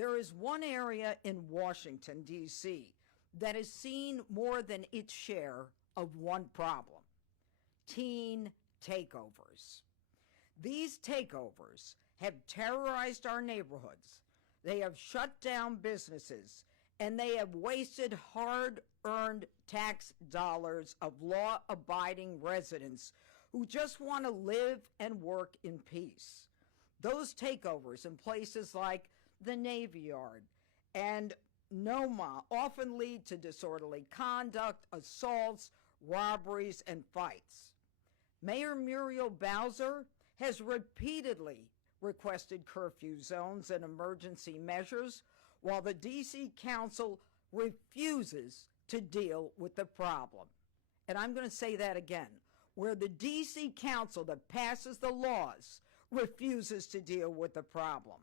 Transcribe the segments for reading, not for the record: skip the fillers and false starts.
There is one area in Washington, D.C. that has seen more than its share of one problem: teen takeovers. These takeovers have terrorized our neighborhoods. They have shut down businesses, and they have wasted hard-earned tax dollars of law-abiding residents who just want to live and work in peace. Those takeovers in places like the Navy Yard and Noma often lead to disorderly conduct, assaults, robberies, and fights. Mayor Muriel Bowser has repeatedly requested curfew zones and emergency measures, while the D.C. Council refuses to deal with the problem. And I'm going to say that again, where the D.C. Council that passes the laws refuses to deal with the problem.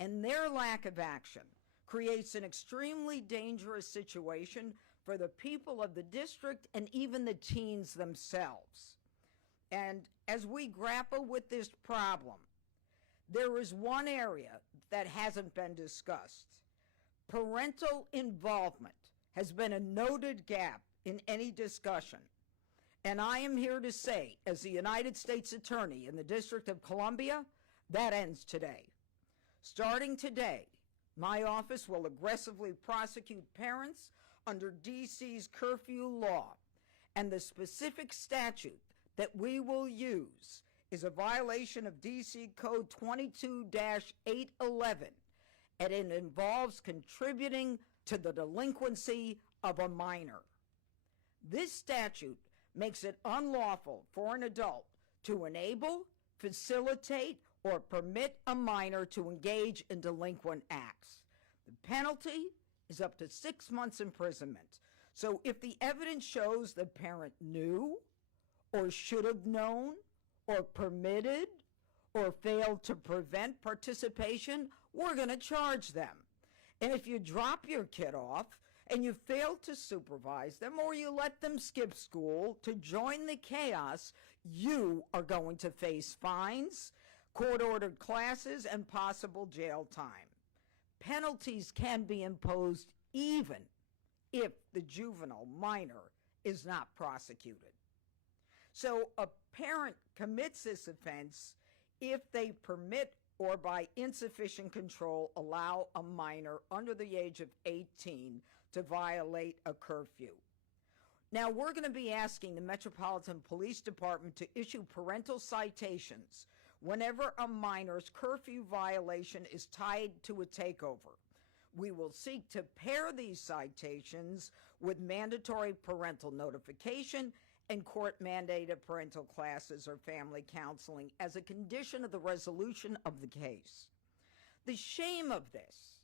And their lack of action creates an extremely dangerous situation for the people of the district and even the teens themselves. And as we grapple with this problem, there is one area that hasn't been discussed. Parental involvement has been a noted gap in any discussion. And I am here to say, as the United States Attorney in the District of Columbia, that ends today. Starting today, my office will aggressively prosecute parents under D.C.'s curfew law, and the specific statute that we will use is a violation of D.C. Code 22-811, and it involves contributing to the delinquency of a minor. This statute makes it unlawful for an adult to enable, facilitate, or permit a minor to engage in delinquent acts. The penalty is up to 6 months imprisonment. So if the evidence shows the parent knew, or should have known, or permitted, or failed to prevent participation, we're going to charge them. And if you drop your kid off and you fail to supervise them, or you let them skip school to join the chaos, you are going to face fines, court-ordered classes, and possible jail time. Penalties can be imposed even if the juvenile minor is not prosecuted. So a parent commits this offense if they permit or by insufficient control allow a minor under the age of 18 to violate a curfew. Now, we're going to be asking the Metropolitan Police Department to issue parental citations whenever a minor's curfew violation is tied to a takeover. We will seek to pair these citations with mandatory parental notification and court-mandated parental classes or family counseling as a condition of the resolution of the case. The shame of this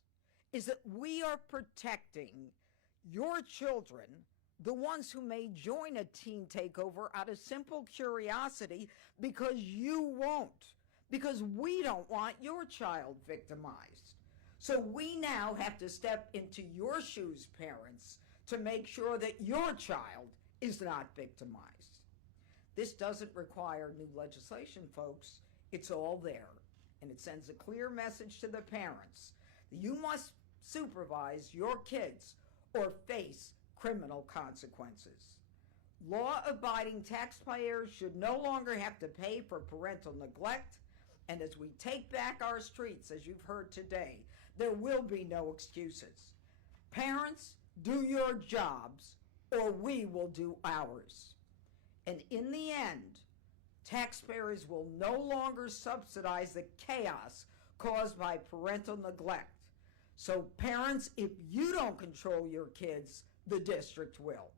is that we are protecting your children, the ones who may join a teen takeover out of simple curiosity, because you won't, because we don't want your child victimized. So we now have to step into your shoes, parents, to make sure that your child is not victimized. This doesn't require new legislation, folks. It's all there. And it sends a clear message to the parents that you must supervise your kids or face criminal consequences. Law-abiding taxpayers should no longer have to pay for parental neglect. And as we take back our streets, as you've heard today, there will be no excuses. Parents, do your jobs, or we will do ours. And in the end, taxpayers will no longer subsidize the chaos caused by parental neglect. So parents, if you don't control your kids, the district will.